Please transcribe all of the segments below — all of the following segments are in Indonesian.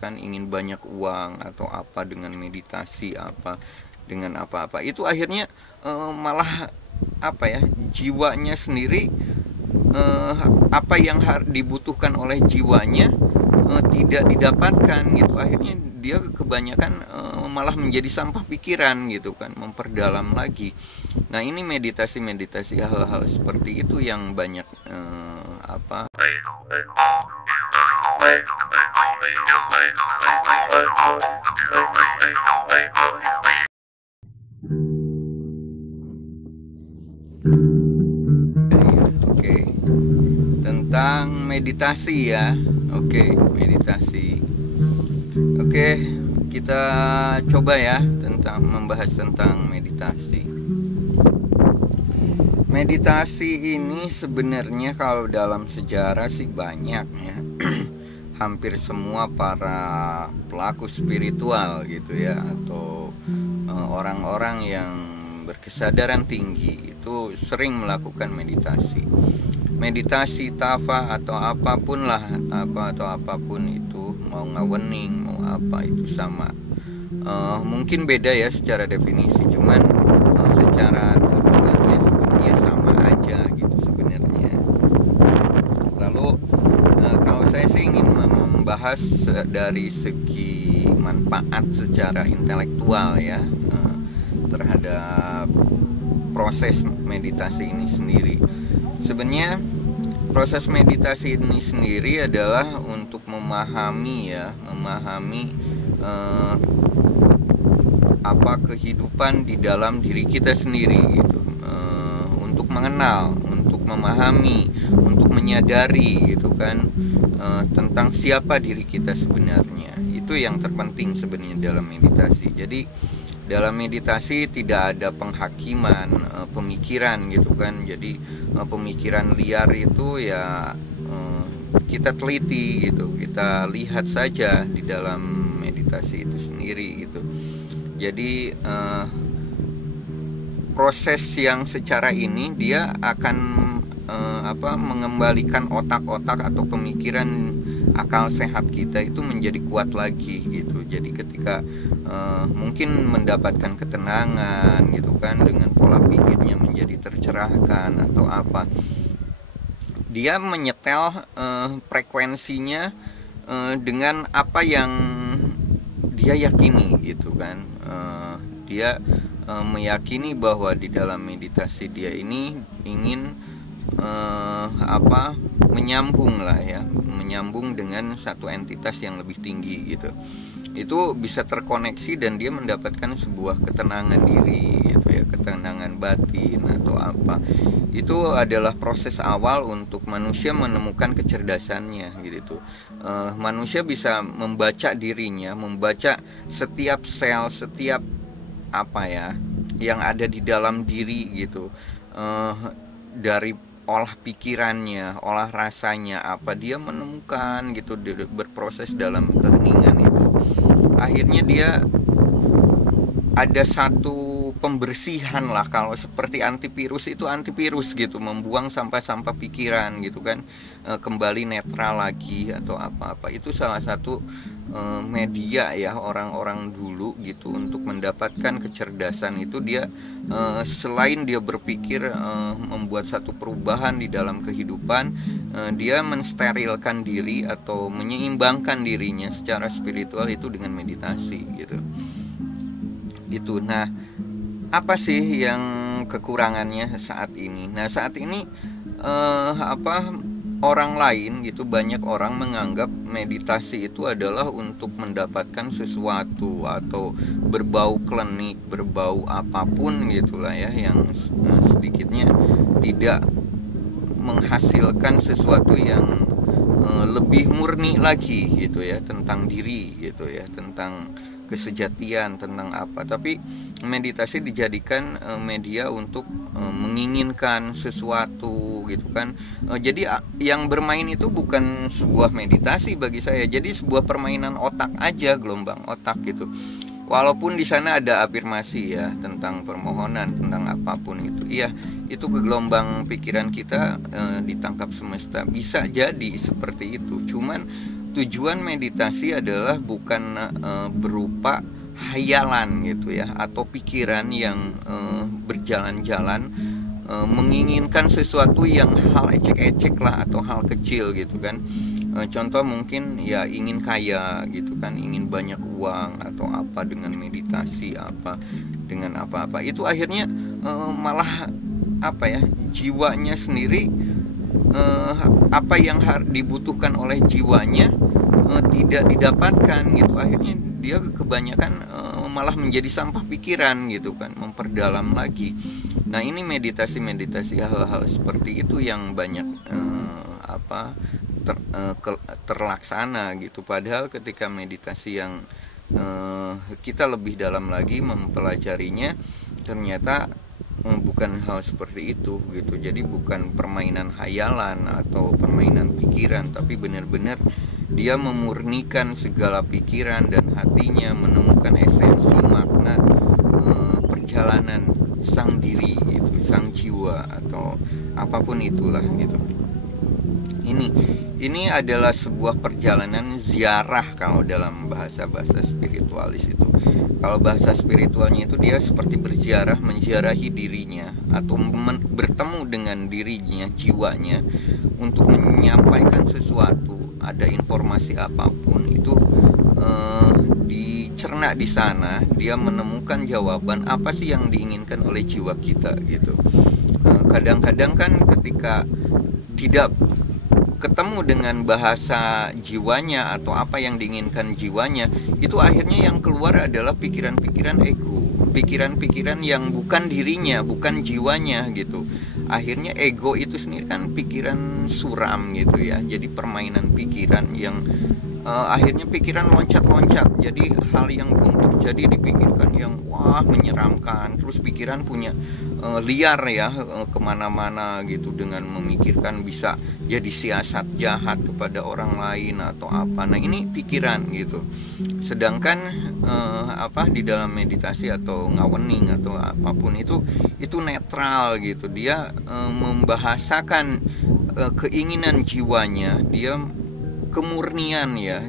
kan, ingin banyak uang atau apa dengan meditasi, apa dengan apa-apa, itu akhirnya malah apa ya, jiwanya sendiri, eh, apa yang dibutuhkan oleh jiwanya tidak didapatkan gitu. Akhirnya dia kebanyakan malah menjadi sampah pikiran gitu kan, memperdalam lagi. Nah, ini meditasi hal-hal seperti itu yang banyak apa oke, tentang meditasi ya. Oke, meditasi. Oke, kita coba ya membahas tentang meditasi. Meditasi ini sebenarnya kalau dalam sejarah sih banyak ya. Hampir semua para pelaku spiritual gitu ya, atau orang-orang yang berkesadaran tinggi itu sering melakukan meditasi. Meditasi tafa atau apapun lah, apapun itu, mau ngawening mau apa, itu sama. Mungkin beda ya secara definisi, cuman secara tujuannya sebenarnya sama aja gitu sebenarnya. Lalu kalau saya sih ingin membahas dari segi manfaat secara intelektual ya, terhadap proses meditasi ini sendiri. Sebenarnya proses meditasi ini sendiri adalah untuk memahami apa kehidupan di dalam diri kita sendiri gitu, untuk mengenal, untuk memahami, untuk menyadari gitu kan, tentang siapa diri kita sebenarnya. Itu yang terpenting sebenarnya dalam meditasi. Jadi dalam meditasi tidak ada penghakiman pemikiran gitu kan. Jadi pemikiran liar itu ya kita teliti gitu, kita lihat saja di dalam meditasi itu sendiri gitu. Jadi proses yang secara ini dia akan mengembalikan otak-otak atau pemikiran akal sehat kita itu menjadi kuat lagi gitu. Jadi ketika mungkin mendapatkan ketenangan gitu kan, dengan pola pikirnya menjadi tercerahkan atau apa, dia menyetel frekuensinya dengan apa yang dia yakini gitu kan. Dia meyakini bahwa di dalam meditasi dia ini ingin menyambung dengan satu entitas yang lebih tinggi gitu. Itu bisa terkoneksi dan dia mendapatkan sebuah ketenangan diri gitu ya, ketenangan batin atau apa. Itu adalah proses awal untuk manusia menemukan kecerdasannya gitu. Manusia bisa membaca dirinya, membaca setiap sel, setiap yang ada di dalam diri gitu, dari olah pikirannya, olah rasanya, apa dia menemukan gitu, berproses dalam keheningan itu. Akhirnya dia ada satu pembersihan lah, kalau seperti antivirus itu antivirus gitu, membuang sampah-sampah pikiran gitu kan, kembali netral lagi atau apa-apa. Itu salah satu media ya orang-orang dulu gitu untuk mendapatkan kecerdasan itu. Dia selain dia berpikir membuat satu perubahan di dalam kehidupan, dia mensterilkan diri atau menyeimbangkan dirinya secara spiritual itu dengan meditasi gitu. Itu. Nah, apa sih yang kekurangannya saat ini? Nah, saat ini orang lain gitu, banyak orang menganggap meditasi itu adalah untuk mendapatkan sesuatu atau berbau klinik, berbau apapun gitulah ya, yang sedikitnya tidak menghasilkan sesuatu yang lebih murni lagi gitu ya, tentang diri gitu ya, tentang kesejatian, tentang apa. Tapi meditasi dijadikan media untuk menginginkan sesuatu gitu kan. Jadi yang bermain itu bukan sebuah meditasi bagi saya, jadi sebuah permainan otak aja, gelombang otak gitu. Walaupun di sana ada afirmasi ya tentang permohonan, tentang apapun itu, iya itu ke gelombang pikiran kita ditangkap semesta, bisa jadi seperti itu. Cuman tujuan meditasi adalah bukan berupa hayalan gitu ya, atau pikiran yang berjalan-jalan menginginkan sesuatu yang hal ecek-ecek lah, atau hal kecil gitu kan. Contoh mungkin ya ingin kaya gitu kan, ingin banyak uang atau apa dengan meditasi, apa dengan apa-apa, itu akhirnya malah apa ya, jiwanya sendiri, apa yang dibutuhkan oleh jiwanya tidak didapatkan gitu. Akhirnya dia kebanyakan malah menjadi sampah pikiran gitu kan, memperdalam lagi. Nah, ini meditasi hal-hal seperti itu yang banyak terlaksana gitu. Padahal ketika meditasi yang kita lebih dalam lagi mempelajarinya, ternyata bukan hal seperti itu gitu. Jadi bukan permainan hayalan atau permainan pikiran, tapi benar-benar dia memurnikan segala pikiran dan hatinya, menemukan esensi makna perjalanan sang diri gitu, sang jiwa atau apapun itulah gitu. Ini adalah sebuah perjalanan ziarah kalau dalam bahasa spiritualis itu. Kalau bahasa spiritualnya itu dia seperti berziarah, menziarahi dirinya atau bertemu dengan dirinya, jiwanya, untuk menyampaikan sesuatu. Ada informasi apapun itu dicerna di sana, dia menemukan jawaban apa sih yang diinginkan oleh jiwa kita gitu. Kadang-kadang kan ketika tidak ketemu dengan bahasa jiwanya atau apa yang diinginkan jiwanya, itu akhirnya yang keluar adalah pikiran-pikiran ego, pikiran-pikiran yang bukan dirinya, bukan jiwanya gitu. Akhirnya ego itu sendiri kan pikiran suram gitu ya. Jadi permainan pikiran yang akhirnya pikiran loncat-loncat. Jadi hal yang belum terjadi dipikirkan yang wah menyeramkan. Terus pikiran punya liar ya, kemana-mana gitu, dengan memikirkan bisa jadi siasat jahat kepada orang lain atau apa. Nah, ini pikiran gitu. Sedangkan di dalam meditasi atau ngawening atau apapun itu netral gitu. Dia membahasakan keinginan jiwanya, dia kemurnian ya,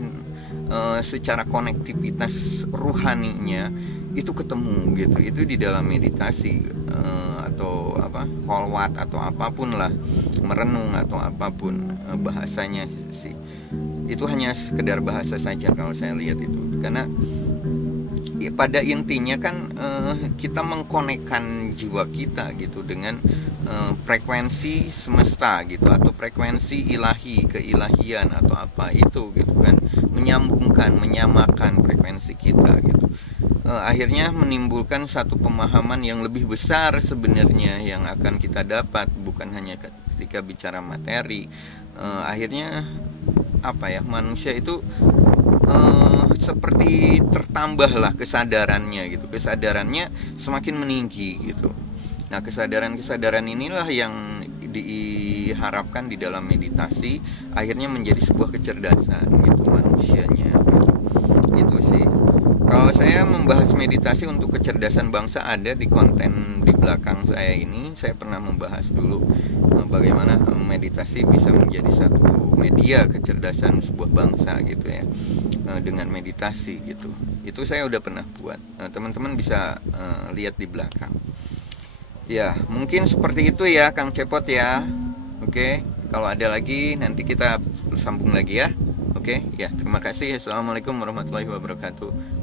secara konektivitas ruhaninya itu ketemu gitu. Itu di dalam meditasi atau kholwat atau apapun lah, merenung atau apapun bahasanya sih. Itu hanya sekedar bahasa saja kalau saya lihat itu. Karena ya, pada intinya kan kita mengkonekkan jiwa kita gitu dengan frekuensi semesta gitu, atau frekuensi ilahi, keilahian atau apa itu gitu kan, menyambungkan, menyamakan frekuensi kita gitu. Akhirnya menimbulkan satu pemahaman yang lebih besar sebenarnya yang akan kita dapat, bukan hanya ketika bicara materi. Akhirnya manusia itu seperti tertambahlah kesadarannya gitu, kesadarannya semakin meninggi gitu. Nah, kesadaran inilah yang diharapkan di dalam meditasi, akhirnya menjadi sebuah kecerdasan gitu manusianya. Itu sih. Kalau saya membahas meditasi untuk kecerdasan bangsa, ada di konten di belakang saya ini. Saya pernah membahas dulu bagaimana meditasi bisa menjadi satu media kecerdasan sebuah bangsa gitu ya, dengan meditasi gitu. Itu saya udah pernah buat. Teman-teman bisa lihat di belakang. Ya, mungkin seperti itu ya Kang Cepot ya. Oke, kalau ada lagi nanti kita sambung lagi ya. Oke, ya, terima kasih. Assalamualaikum warahmatullahi wabarakatuh.